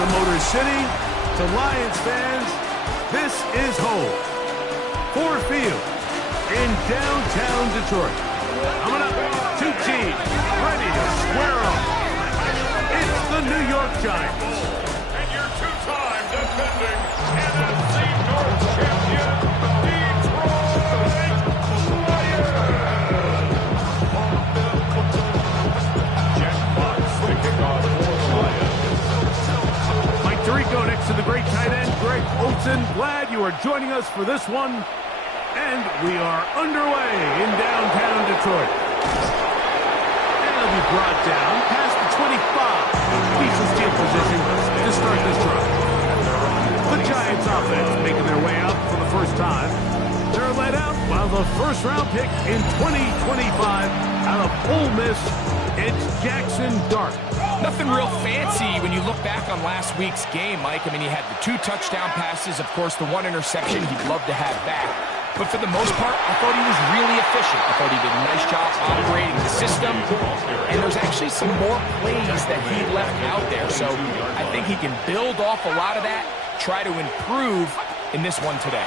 the Motor City, to Lions fans, this is home. Ford Field in downtown Detroit. Coming up, two teams ready to square off. It's the New York Giants. And your two-time defending NFC North champion, Detroit Lions. Jack Fox, the kickoff for the Lions. Mike Tirico next to the great tight end, Greg Olsen. Glad you are joining us for this one. And we are underway in downtown Detroit. And it'll be brought down past the 25. Decent field position to start this drive. The Giants offense making their way out for the first time. They're led out by the first-round pick in 2025 out of Ole Miss. It's Jackson Dart. Nothing real fancy when you look back on last week's game, Mike. I mean, he had the 2 touchdown passes, of course, the 1 interception he'd love to have back. But for the most part, I thought he was really efficient. I thought he did a nice job operating the system. And there's actually some more plays that he left out there. So I think he can build off a lot of that, try to improve in this one today.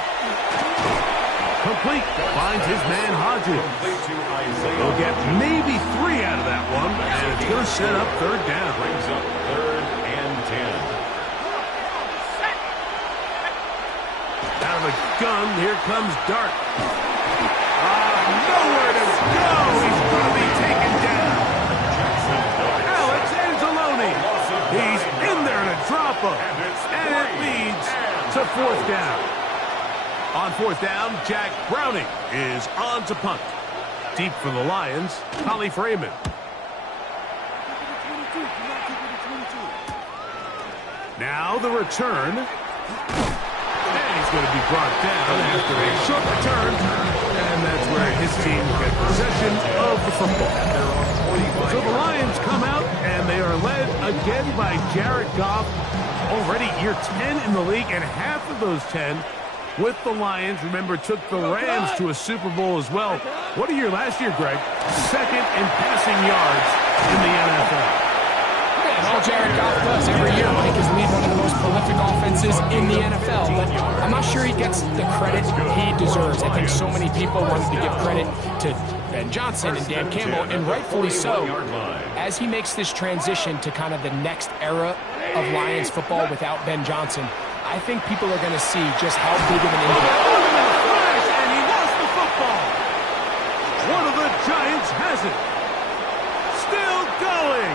Complete. Finds his man Hodges. He'll get maybe 3 out of that one. And it's going to set up third down. Brings up 3rd and 10. Out of the gun, here comes Dart. Nowhere to go. He's going to be taken down. Alex Anzalone. He's in there to drop him. And it leads to 4th down. On 4th down, Jack Browning is on to punt. Deep for the Lions, Collie Freeman. Now the return. And he's going to be brought down after a short return. And that's where his team will get possession of the football. So the Lions come out, and they are led again by Jared Goff. Already year 10 in the league, and half of those 10 with the Lions, remember, took the Rams to a Super Bowl as well. What a year last year, Greg. 2nd in passing yards in the NFL. Yeah, and all Jared Goff does every year, Mike, is lead one of the most prolific offenses in the NFL. But I'm not sure he gets the credit he deserves. I think so many people wanted to give credit to Ben Johnson and Dan Campbell, and rightfully so. As he makes this transition to kind of the next era of Lions football without Ben Johnson, I think people are going to see just how big of an impact. And he lost the football. One of the Giants has it. Still going.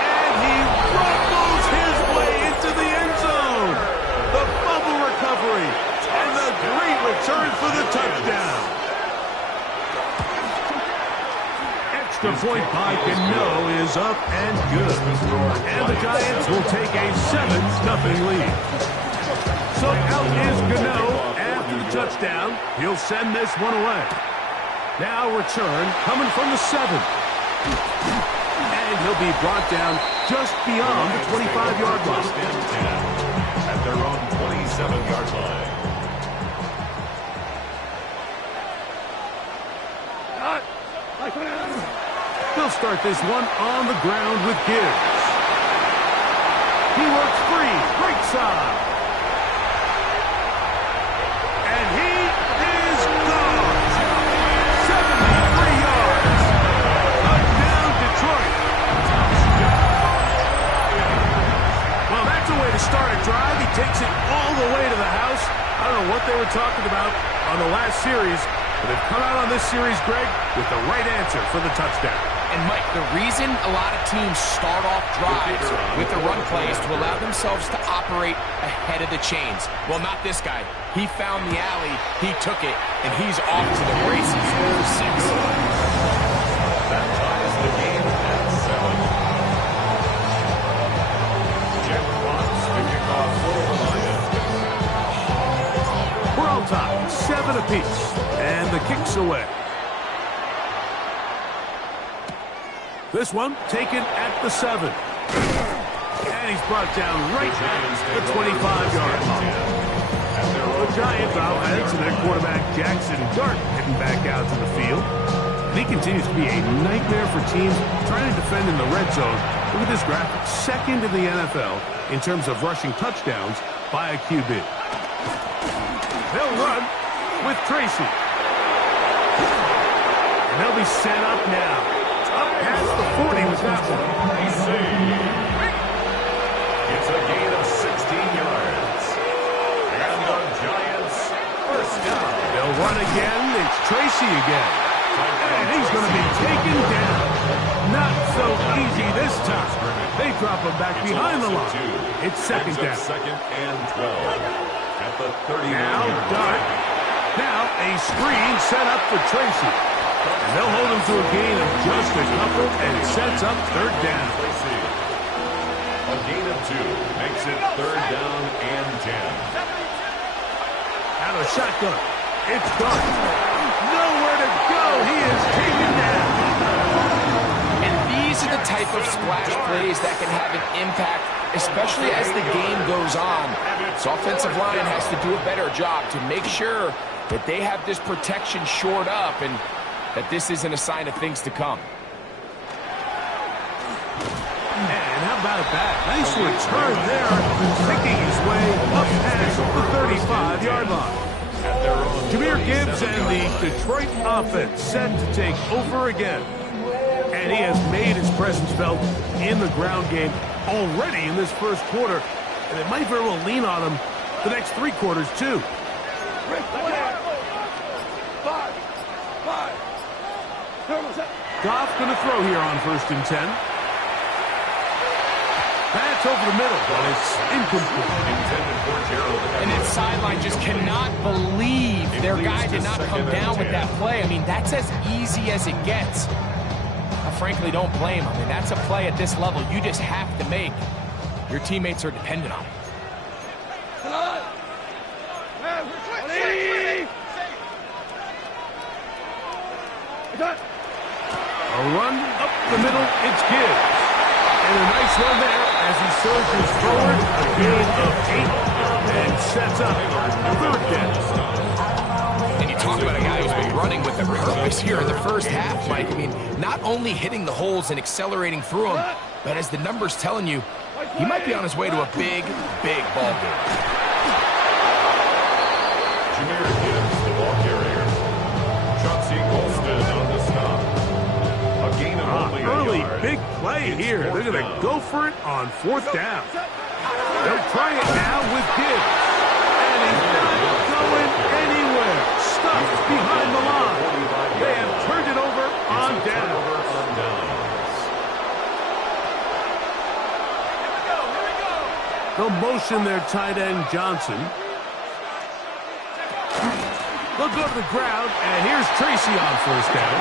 And he rumbles his way into the end zone. The fumble recovery. And the great return for the touchdown. Extra point by Gano is up and good. And the Giants will take a 7-0 lead. So out is Gano after the touchdown. He'll send this one away. Now return coming from the 7. And he'll be brought down just beyond the 25-yard line. At their own 27-yard line. They'll start this one on the ground with Gibbs. He works free, right side. And he is gone. 73 yards. Touchdown, Detroit. Well, that's a way to start a drive. He takes it all the way to the house. I don't know what they were talking about on the last series, but they've come out on this series, Greg, with the right answer for the touchdown. And, Mike, the reason a lot of teams start off drives with the run plays to allow themselves to operate ahead of the chains. Well, not this guy. He found the alley, he took it, and he's off to the races for 6. That ties the game at 7. Jack Fox to kick off for the Lions. We're on top, 7 apiece, and the kick's away. This one taken at the 7. And he's brought down right at the 25-yard line. The Giants offense and their quarterback Jackson Dart heading back out to the field. And he continues to be a nightmare for teams trying to defend in the red zone. Look at this graphic. Second in the NFL in terms of rushing touchdowns by a QB. They'll run with Tracy. And they'll be set up now. Up past the 40 with that one. It's a gain of 16 yards. And the Giants first down. They'll run again. It's Tracy again. And he's going to be taken down. Not so easy this time. They drop him back behind the line. It's second down. Second and 12. At the 39. Now, Dart. Now, a screen set up for Tracy. And they'll hold him to a gain of just a couple, and it sets up third down. A gain of 2 makes it third down and 10. Out of shotgun. It's Dart. Nowhere to go. He is taken down. And these are the type of splash plays that can have an impact, especially as the game goes on. So offensive line has to do a better job to make sure that they have this protection shored up and that this isn't a sign of things to come. And how about that? Nice return there, picking his way up past the 35-yard line. Jahmyr Gibbs and the Detroit offense set to take over again. And he has made his presence felt in the ground game already in this first quarter. And it might very well lean on him the next 3 quarters, too. Goff going to throw here on 1st and 10. That's over the middle, but it's incomplete. And that sideline just cannot believe their guy did not come down with that play. I mean, that's as easy as it gets. I frankly don't blame him. I mean, that's a play at this level you just have to make. Your teammates are dependent on it. A run up the middle, it's Gibbs. And a nice run there as he surges forward, a gain of 8, and sets up third down. And you talk about a guy who's been running with a purpose here in the first half, Mike. I mean, not only hitting the holes and accelerating through them, but as the numbers telling you, he might be on his way to a big, big ball game. Jahmyr Gibbs, the ball carrier. Chauncey Golston on the stop. A gain of only early a yard. big play here. They're going to go for it on 4th down. They'll try it now with Gibbs. And he's not going anywhere. Stuffed behind the line. They have turned it over on down. They'll motion their tight end Johnson. They'll go to the ground, and here's Tracy on 1st down.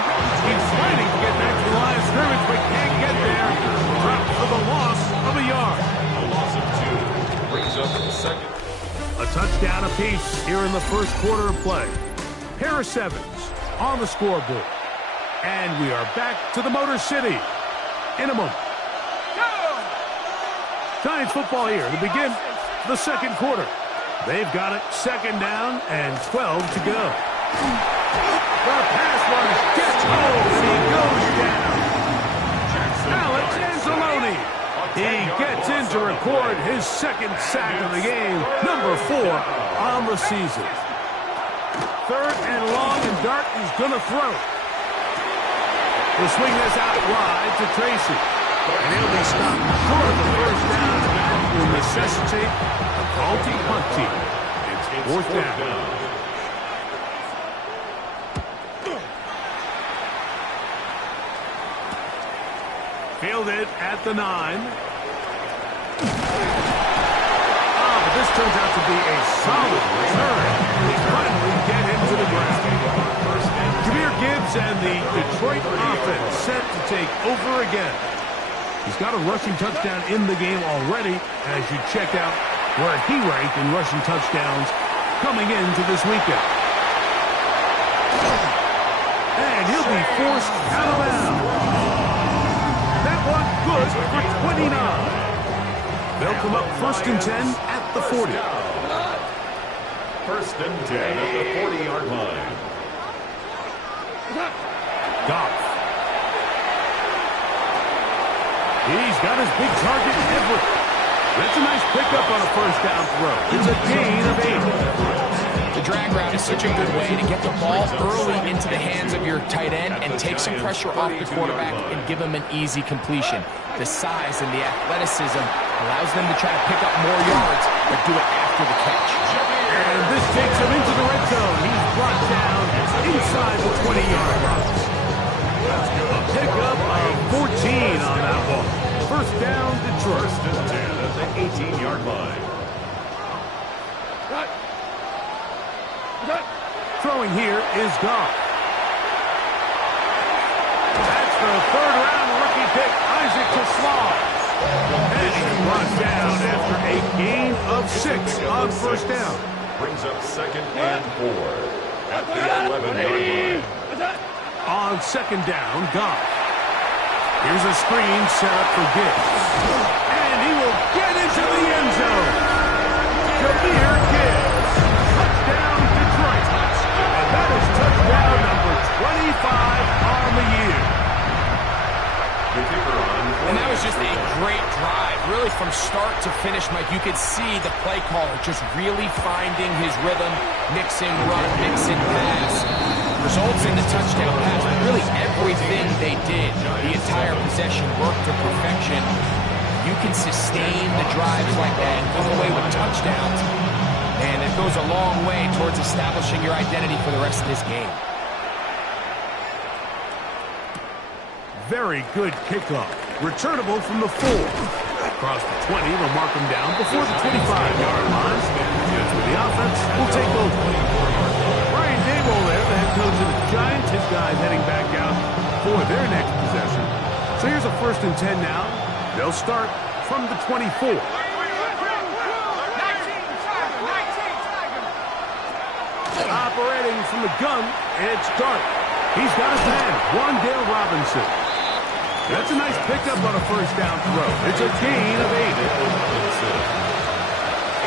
He's fighting to get back to the line of scrimmage, but can't get there. Dropped for the loss of a yard. A loss of 2 brings up the second. A touchdown apiece here in the first quarter of play. Harris Evans on the scoreboard. And we are back to the Motor City in a moment. Giants football here to begin the second quarter. They've got it 2nd down and 12 to go. The pass rush gets home and he goes down. Alex Anzalone. He gets in to record his 2nd sack of the game, number 4 on the season. 3rd and long, and Dart is going to throw. We'll swing this out wide to Tracy. And he'll be stopped short of the first down. That will necessitate a call to the punt team. It's 4th down. Fielded at the 9. But this turns out to be a solid return. They finally get him to the ground. Jahmyr Gibbs and the Detroit offense set to take over again. He's got a rushing touchdown in the game already, as you check out where he ranked in rushing touchdowns coming into this weekend. And he'll be forced out of bounds. That one good for 29. They'll come up 1st and 10 at the 40. 1st and 10 at the 40-yard line. Goff. He's got his big target, Edward. That's a nice pickup on a first down throw. It's a gain of 8. The drag route is such a good way to get the ball early into the hands of your tight end and take some pressure off the quarterback and give him an easy completion. The size and the athleticism allows them to try to pick up more yards, but do it after the catch. And this takes him into the red zone. He's brought down inside the 20-yard line. A pickup of 14 on that ball. First down, Detroit. First and 10 at the 18-yard line. Throwing here is Goff. That's the third-round rookie pick, Isaac Toslar. And he's brought down after a gain of 6 on first down. Brings up second and 4 at the 11-yard line. On second down, Goff. Here's a screen set up for Gibbs. And he will get into the end zone. Jahmyr Gibbs. Touchdown, Detroit. And that is touchdown number 25 on the year. The kicker on. And that was just a great drive. Really from start to finish, Mike, you could see the play caller just really finding his rhythm, mixing run, mixing pass. Results in the touchdown pass, but really everything they did, the entire possession worked to perfection. You can sustain the drives like that and come away with touchdowns, and it goes a long way towards establishing your identity for the rest of this game. Very good kickoff. Returnable from the 4. Across the 20, they'll mark him down before the 25-yard line. With the offense, will take over. Brian Daboll there, the head coach of the Giants. His guys heading back out for their next possession. So here's a first and 10 now. They'll start from the 24. Operating from the gun, it's Dart. He's got his man, Wan'Dale Robinson. That's a nice pickup on a first down throw. It's a gain of 8.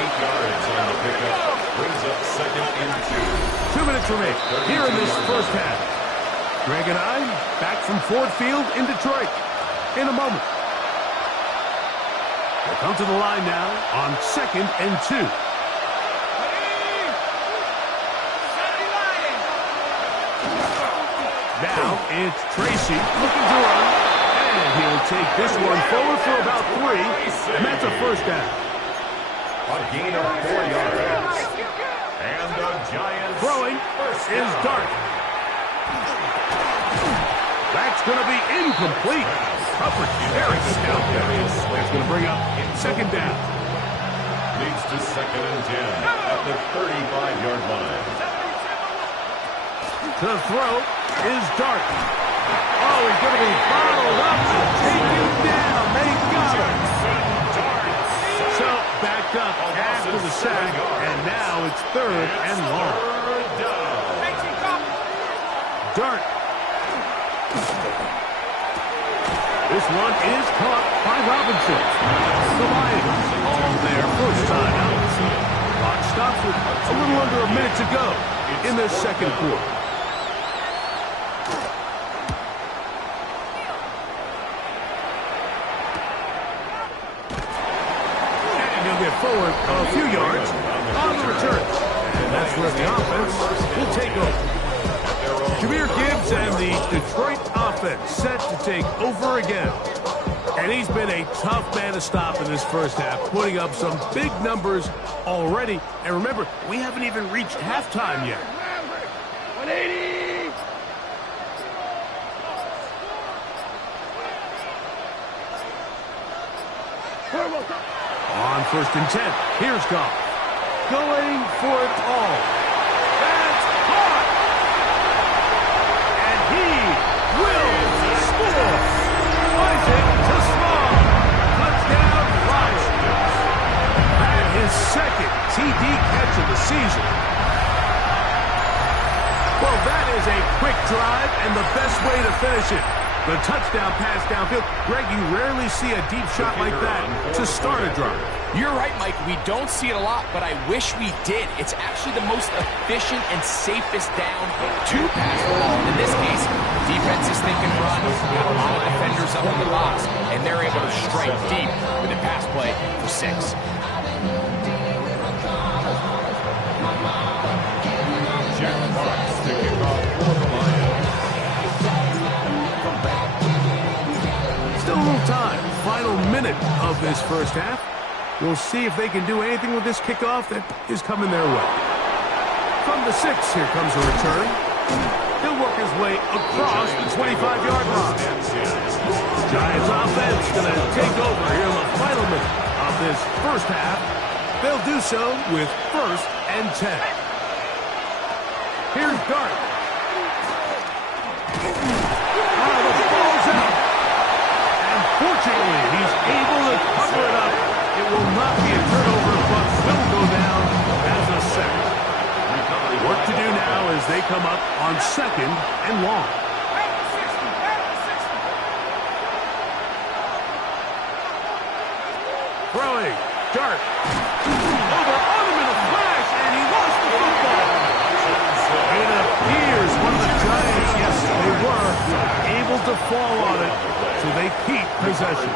8 yards on the pickup. Brings up second and 2. 2 minutes remain here in this first half. Greg and I back from Ford Field in Detroit in a moment. They'll come to the line now on second and 2. Now it's Tracy looking to run, and he'll take this one forward for about 3, and that's a first down. A gain of 4 yards. And the Giants Throwing is Dart. That's going to be incomplete. Upper carry down there. That's going to bring up second down. leads to second and 10 at the 35-yard line. The throw is Dart. Oh, he's going to be bottled up and taken down. They got him. So backed up after the sack, and now it's third and long. Dart. This one is caught by Robinson. The Lions on their first time out. Clock stops with a little under a minute to go in this second quarter. And he'll get forward a few yards on the return. And that's where the offense will take over. Jahmyr Gibbs and the Detroit offense set to take over again. And he's been a tough man to stop in this first half, putting up some big numbers already. And remember, we haven't even reached halftime yet. 180! On first and 10, here's Goff. Going for it all. That's caught! And he will score! Isaac Toslar! Touchdown, Lions! And his second TD catch of the season. Well, that is a quick drive and the best way to finish it. The touchdown pass downfield. Greg, you rarely see a deep shot like that to start a drive. You're right, Mike. We don't see it a lot, but I wish we did. It's actually the most efficient and safest down to pass the ball. In this case, the defense is thinking run, got a lot of defenders up in the box, and they're able to strike deep with a pass play for 6. Jack Fox to kick off for the Lions. Still a little time. Final minute of this first half. We'll see if they can do anything with this kickoff that is coming their way. From the 6, here comes a return. He'll work his way across the 25-yard line. Giants offense going to take over here in the final minute of this first half. They'll do so with 1st and 10. Here's Dart. The ball's out. And fortunately, he's able to cover it up. It will not be a turnover, but will go down as a sack. Work to do now as they come up on 2nd and long. Throwing. Dart. Over on him in a flash, and he lost the football. It appears one of the Giants, yes, they were able to fall on it, so they keep possession.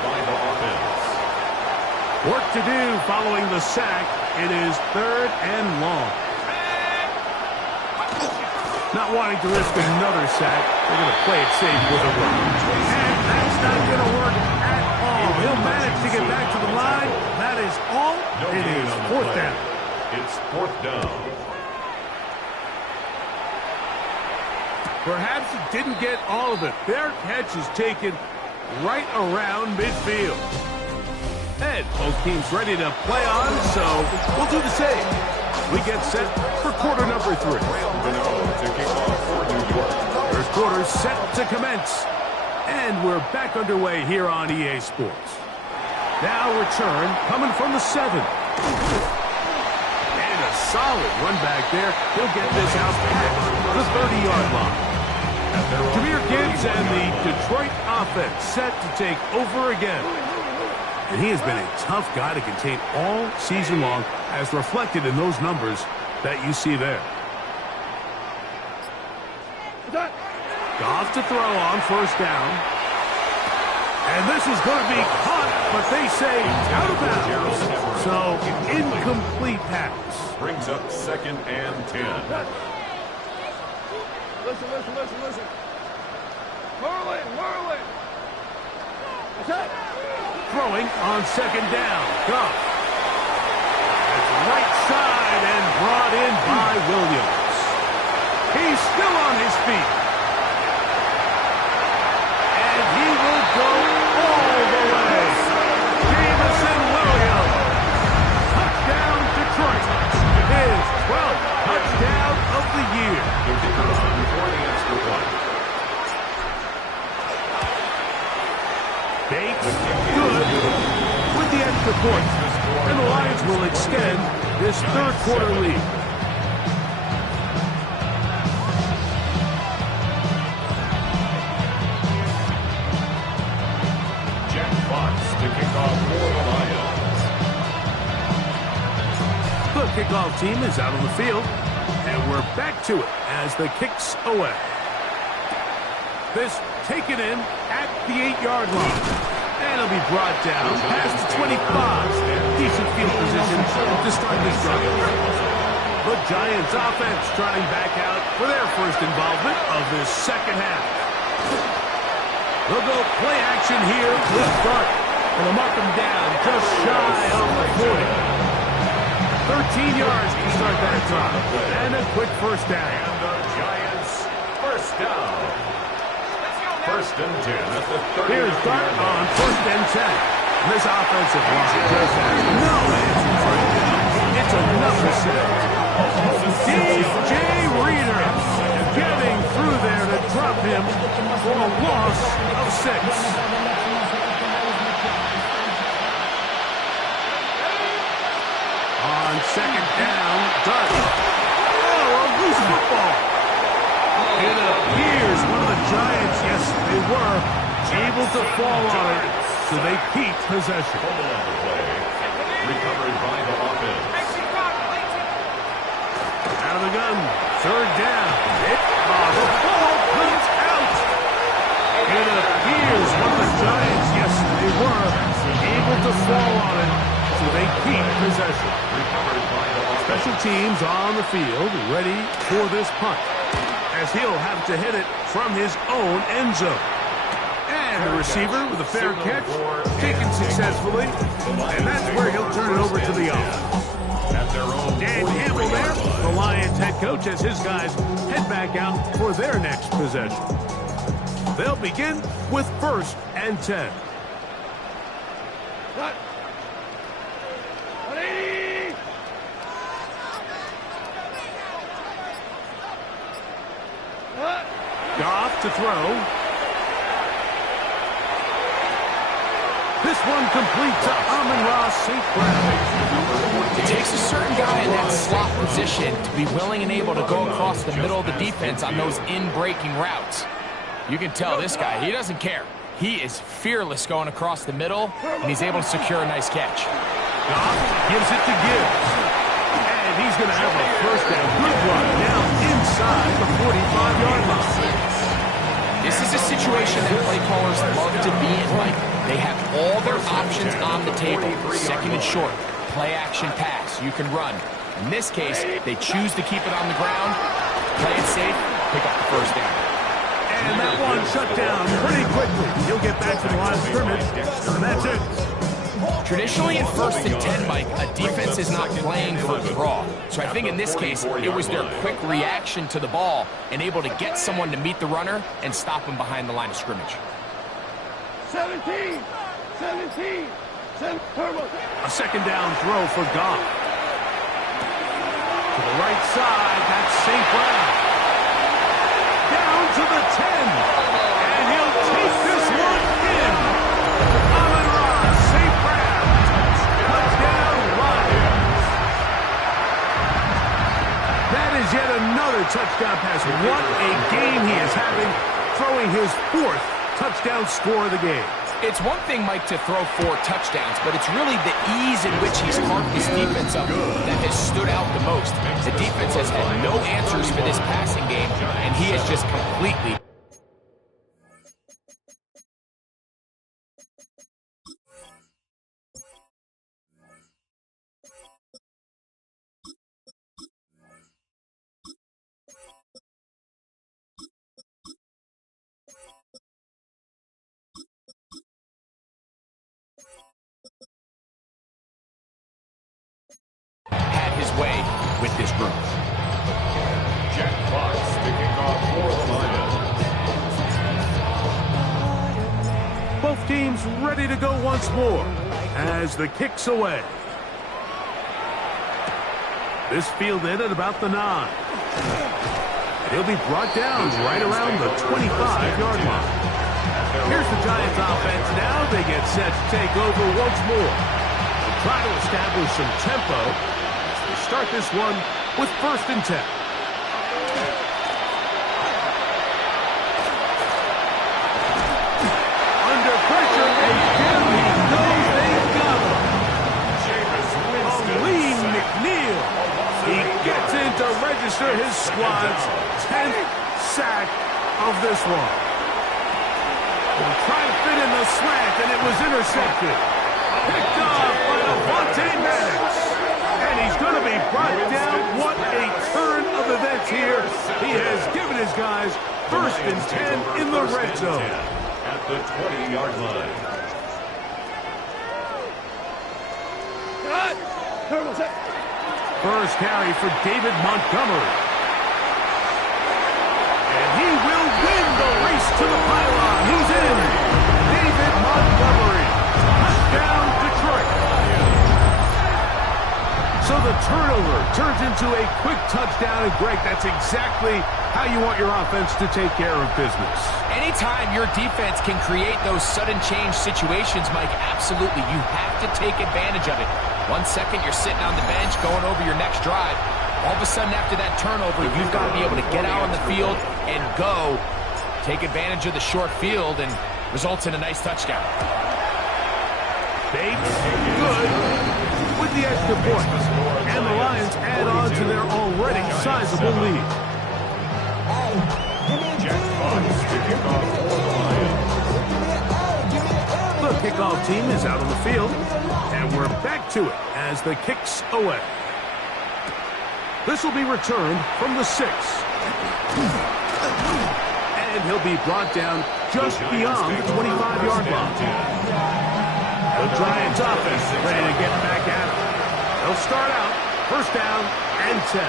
Work to do following the sack. It is 3rd and long. Not wanting to risk another sack, they're going to play it safe with a run. And that's not going to work at all. He'll manage to get back to the line. That is all. It is 4th down. It's 4th down. Perhaps he didn't get all of it. Their catch is taken right around midfield. And both teams ready to play on, so we'll do the same. We get set for quarter number 3. First quarter set to commence. And we're back underway here on EA Sports. Now return coming from the 7. And a solid run back there. He'll get this out past the 30-yard line. Jahmyr Gibbs and the Detroit offense set to take over again. And he has been a tough guy to contain all season long, as reflected in those numbers that you see there. Goff to throw on 1st down. And this is going to be caught, but they say out of bounds. So, incomplete pass. Brings up 2nd and 10. Listen. Whirling. Attack. Throwing on 2nd down. Goff. It's right side and brought in by Williams. He's still on his feet. And he will go all the way. Jamison Williams. Touchdown Detroit. His 12th touchdown of the year. The kicker on for the extra point. Bates, good with the extra point. And the Lions will extend this 3rd quarter lead. Jack Fox to kick off for the Lions. The kickoff team is out on the field. And we're back to it as the kick's away. This taken in at the 8-yard line. And it'll be brought down past the 25. Decent field position to start this drive. The Giants offense trying back out for their first involvement of this 2nd half. They'll go play action here with Dart. And they'll mark him down just shy of the 40. 13 yards to start that drive. And a quick 1st down. And the Giants 1st down. 1st and 10 at the 30. Here's Dart on 1st and 10. And this offensive line just has no answers right now. It's another set. DJ Reader getting through there to drop him for a loss of 6. On 2nd down, Dart. Oh, a loose football. It appears one of the Giants, yes, they were, to fall on it, so they keep possession. Fumble on the play. Recovered by the offense. Out of the gun, third down. The ball comes out. It appears what the Giants, yes, they were able to fall on it, so they keep possession. Special teams on the field, ready for this punt, as he'll have to hit it from his own end zone. And the receiver with a fair catch, taken successfully, and that's where he'll turn it over to the offense. Dan Campbell there, the Lions head coach, as his guys head back out for their next possession. They'll begin with 1st and 10. Goff to throw. This one complete to Amon-Ra St. Brown. It takes a certain guy in that slot position to be willing and able to go across the middle of the defense on those in-breaking routes. You can tell this guy, he doesn't care. He is fearless going across the middle, and he's able to secure a nice catch. Goff gives it to Gibbs. And he's going to have a first down. Good run now inside the 45-yard line. This is a situation that play callers love to be in, Mike. They have all their options on the table. Second and short, play action pass, you can run. In this case, they choose to keep it on the ground, play it safe, pick up the first down. And that one shut down pretty quickly. He'll get back to the line of scrimmage, and that's it. Traditionally in 1st and 10, Mike, a defense is not playing for draw. So I think in this case, it was their quick reaction to the ball and able to get someone to meet the runner and stop him behind the line of scrimmage. 17, turbo. A second down throw for Goff. To the right side, that's St. Brown. Down to the 10. And he'll take this one in. Amon-Ra St. Brown. Touchdown, Lions. That is yet another touchdown pass. What a game he is having, throwing his 4th touchdown score of the game. It's one thing, Mike, to throw 4 touchdowns, but it's really the ease in which he's carved this defense up that has stood out the most. The defense has had no answers for this passing game, and he has just completely... had his way with this group. Jack Fox, the kickoff for the Lions. Both teams ready to go once more as the kick's away. This fielded at about the 9. He'll be brought down right around the 25-yard line. Here's the Giants offense now. They get set to take over once more. They'll try to establish some tempo as they start this one with 1st and 10. Under pressure, and here he goes. They got him. Aleem McNeil. He gets in to register his squad's 10th sack of this one. Trying to fit in the slant, and it was intercepted. Picked off by Avonte Madden. And he's going to be brought down. What a turn of events here. He has given his guys 1st and 10 in the red zone. At the 20-yard line. First carry for David Montgomery. And he will win the race to the pylon. He's in. David Montgomery. Touchdown, Detroit. So the turnover turns into a quick touchdown. And Greg, that's exactly how you want your offense to take care of business. Anytime your defense can create those sudden change situations, Mike, absolutely, you have to take advantage of it. 1 second, you're sitting on the bench going over your next drive. All of a sudden, after that turnover, you've got to be able to get out on the field and go. Take advantage of the short field and results in a nice touchdown. Bates, good, with the extra point. And the Lions add on to their already sizable lead. Jack Fox to kick off for the Lions. The kickoff team is out on the field, and we're back to it as the kick's away. This will be returned from the 6. And he'll be brought down just beyond the 25-yard line. The Giants offense ready to get back at him. They'll start out first down and 10.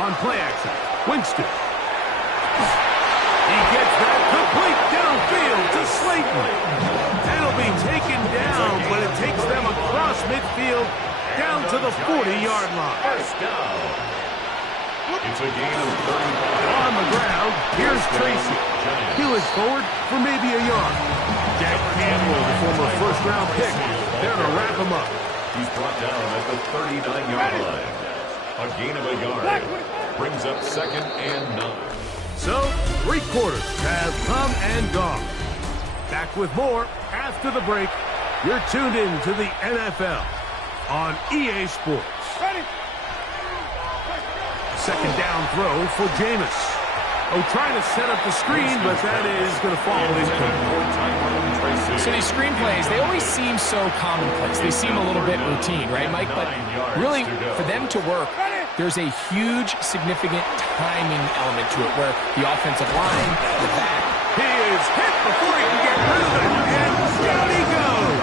On play action, Winston. He gets that complete downfield to Slayton. That'll be taken down, but it takes them across midfield down to the 40-yard line. First down. It's a gain of 35. On the ground, here's Tracy. Heeling forward for maybe a yard. Jack Campbell, the former first-round pick, there to wrap him up. He's brought down at the 39-yard line. A gain of a yard. Brings up 2nd and 9. So, 3 quarters have come and gone. Back with more after the break. You're tuned in to the NFL on EA Sports. Second down throw for Jameis. Oh, trying to set up the screen, but that is going to fall incomplete. So these screen plays, they always seem so commonplace. They seem a little bit routine, right, Mike? But really, for them to work, there's a huge, significant timing element to it where the offensive line, the back. He is hit before he can get rid of it, and down he goes.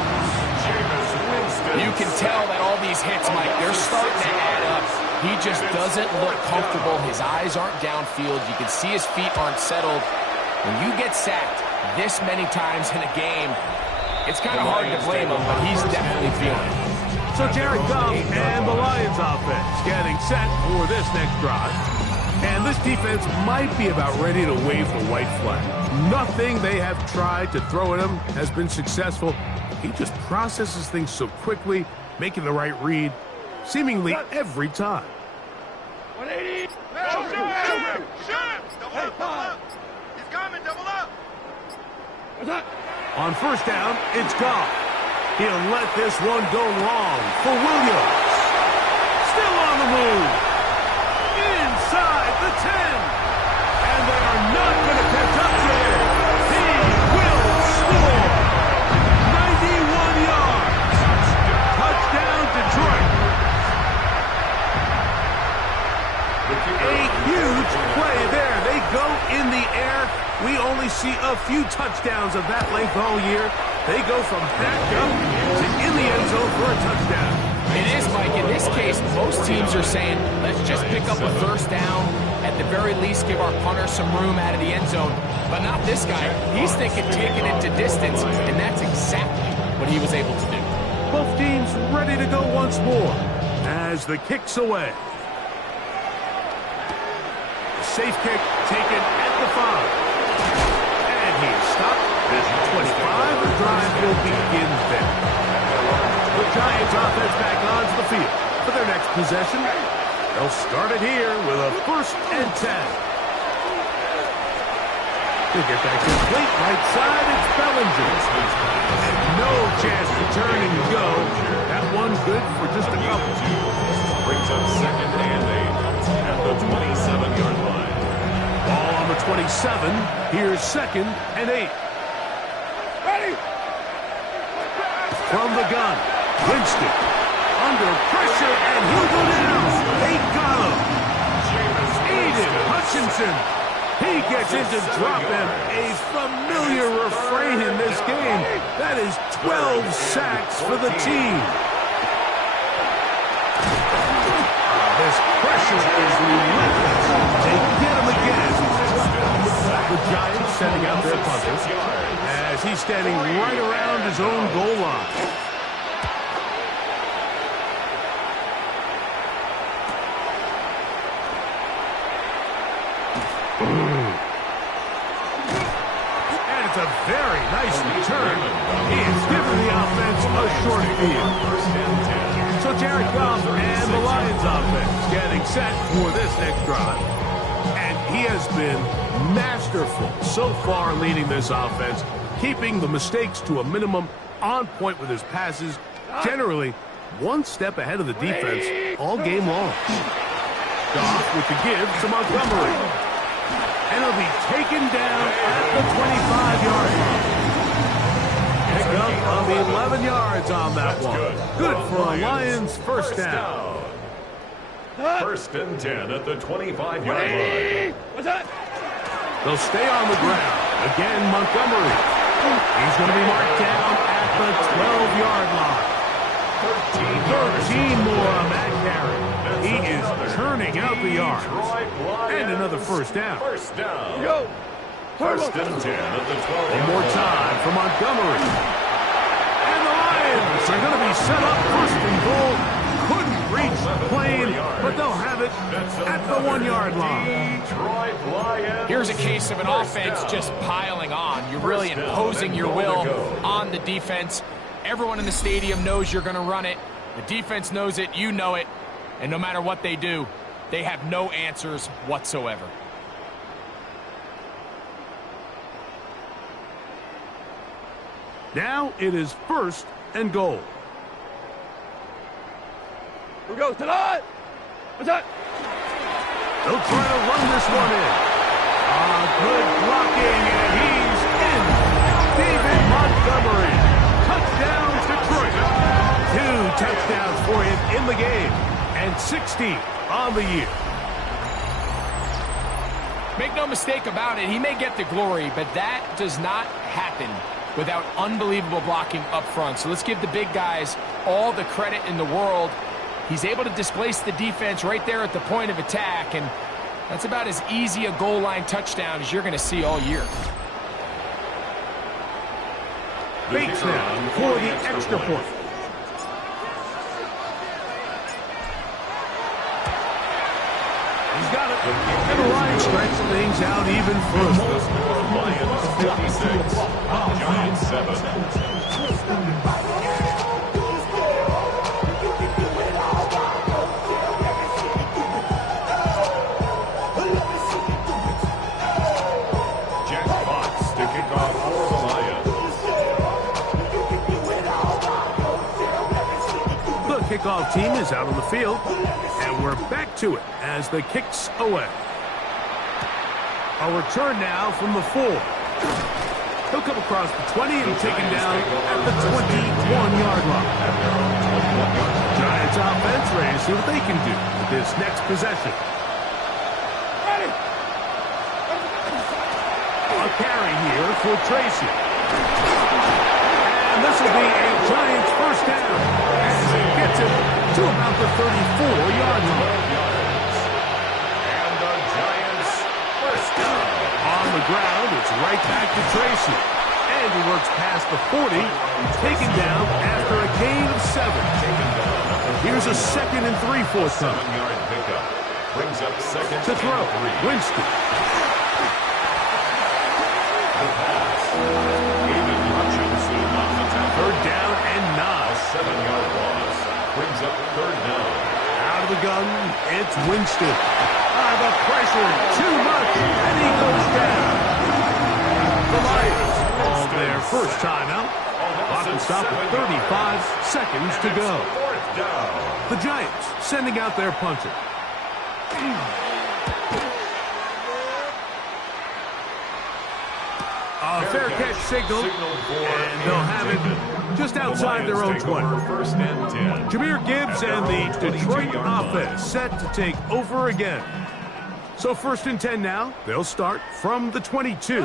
You can tell that all these hits, Mike, they're starting to add up. He just doesn't look comfortable. His eyes aren't downfield. You can see his feet aren't settled. When you get sacked this many times in a game, it's kind of hard to blame him, but he's definitely feeling it. So Jared Goff and the Lions offense getting set for this next drive. And this defense might be about ready to wave the white flag. Nothing they have tried to throw at him has been successful. He just processes things so quickly, making the right read, seemingly every time. 180. Shoot him! Double up, double up! He's coming, double up! On first down, it's Goff. He'll let this one go long for Williams. Still on the move. Inside the 10. And they are not going to catch up to him. He will score. 91 yards. Touchdown, Detroit. A huge play there. They go in the air. We only see a few touchdowns of that length all year. They go from back up to in the end zone for a touchdown. It is, Mike. In this case, most teams are saying, let's just pick up a first down. At the very least, give our punter some room out of the end zone. But not this guy. He's thinking taking it to distance, and that's exactly what he was able to do. Both teams ready to go once more as the kick's away. Safe kick taken at the 5. And he is stopped at 25. The drive will begin there. The Giants offense back onto the field for their next possession. They'll start it here with a 1st and 10. They get back to complete right side. It's Bellinger. And no chance to turn and go. That one good for just a couple. Brings up 2nd and 8 at the 27-yard line. Ball on the 27. Here's 2nd and 8. Ready. From the gun, Winston under pressure, and he'll go down. They got him. Aiden Hutchinson. He gets into drop him. A familiar refrain in this game. That is 12 sacks for the team. This pressure is relentless. They get him again. The Giants sending out their punter as he's standing right around his own goal line. And it's a very nice return. He has given the offense a short field. So Jared Goff and the Lions offense getting set for this next drive. And He has been masterful so far leading this offense, keeping the mistakes to a minimum, on point with his passes, generally one step ahead of the defense all game long. Goff with the give to Montgomery. And he'll be taken down at the 25-yard line. Pick up of 11 yards on that one. Good for a Lions first down. First and 10 at the 25-yard line. What's that? They'll stay on the ground. Again, Montgomery. He's going to be marked down at the 12-yard line. 13 more on that carry. He is turning out the yards. And another first down. First down. Go. First and 10 at the 12-yard line. One more time for Montgomery. And the Lions are going to be set up first and goal. Couldn't reach the plane, but they'll have it at the 1-yard line. Here's a case of an offense just piling on. You're really imposing your will on the defense. Everyone in the stadium knows you're going to run it. The defense knows it. You know it. And no matter what they do, they have no answers whatsoever. Now it is first and goal. Here we go. Tonight. What's that? They'll try to run this one in. Good blocking, and he's in. David Montgomery. Touchdown, Detroit. 2 touchdowns for him in the game, and 16 on the year. Make no mistake about it, he may get the glory, but that does not happen without unbelievable blocking up front. So let's give the big guys all the credit in the world. He's able to displace the defense right there at the point of attack, and that's about as easy a goal line touchdown as you're going to see all year. Bates now for the extra point. He's got it. And the Lions stretch things out even further. Lions 56, Giants 7. Kickoff team is out on the field, and we're back to it as the kicks away. A return now from the 4. He'll come across the 20 and taken down at the 21-yard line. Giants offense ready to see what they can do with this next possession. A carry here for Tracy. And this will be a Giants first down as he gets it to about the 34-yard line. And the Giants first down. On the ground, it's right back to Tracy. And he works past the 40, taken down after a gain of 7. Here's a 2nd and 3 forthcoming. 7-yard pickup. Brings up second To throw, and 3. Winston. The pass. David Hutchinson on the tackle. 3rd down and 9. 7-yard loss. Brings up 3rd down. Out of the gun, it's Winston. The pressure, too much, and he goes down. The Lions on their first timeout. Clock will stop with 35 seconds to go. 4th down. The Giants sending out their punter. A fair catch signal, and they'll have it just outside their own 20. First and 10. Jameer Gibbs and the Detroit offense set to take over again. So 1st and 10 now. They'll start from the 22.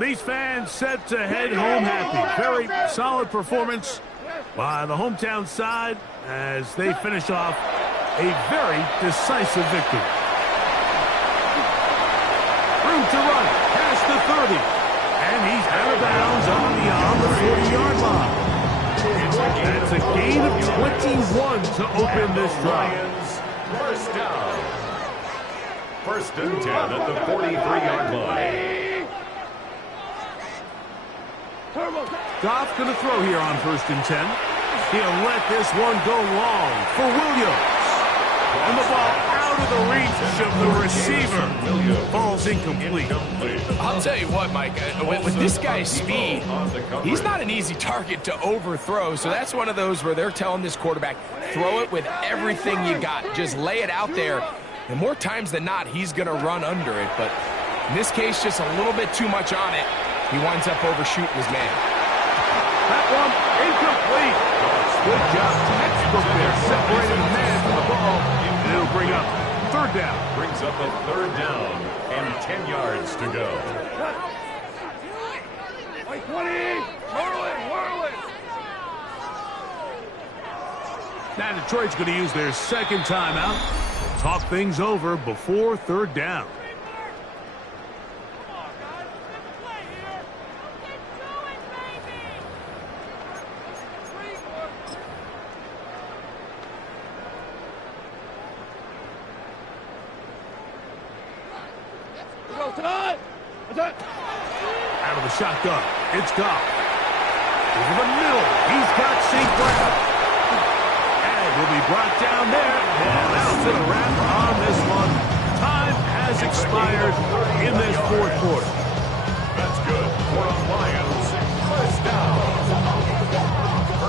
These fans set to head home happy. Very solid performance by the hometown side as they finish off a very decisive victory. Room to run past the 30. And he's out of bounds on the 40-yard line. That's a gain of 21 to open this drive. First down. 1st and 10 at the 43-yard line. Goff going to throw here on 1st and 10. He'll let this one go long for Williams. And the ball out of the reach of the receiver. Falls incomplete. I'll tell you what, Mike, with this guy's speed, he's not an easy target to overthrow. So that's one of those where they're telling this quarterback, throw it with everything you got. Just lay it out there. And more times than not, he's going to run under it. But in this case, just a little bit too much on it. He winds up overshooting his man. That one incomplete. Good job. Textbook there, separating the man from the ball. And it'll bring up third down. Brings up a third down and 10 yards to go. Wait, 20. Whirl it. Now Detroit's going to use their second timeout. Talk things over before third down. Out of the shotgun, it's Goff. Over the middle, he's got St. Brown. And will be brought down there. And that's a wrap on this one. Time has expired in this fourth quarter. That's good for the Lions. First down.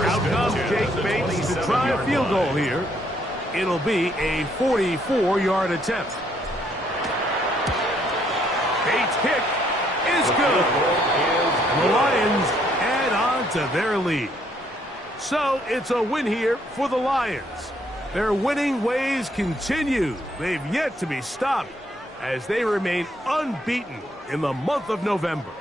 Out comes Jake Bates to try a field goal here. It'll be a 44-yard attempt. Bates' kick is good. And the Lions add on to their lead. So it's a win here for the Lions. Their winning ways continue. They've yet to be stopped as they remain unbeaten in the month of November.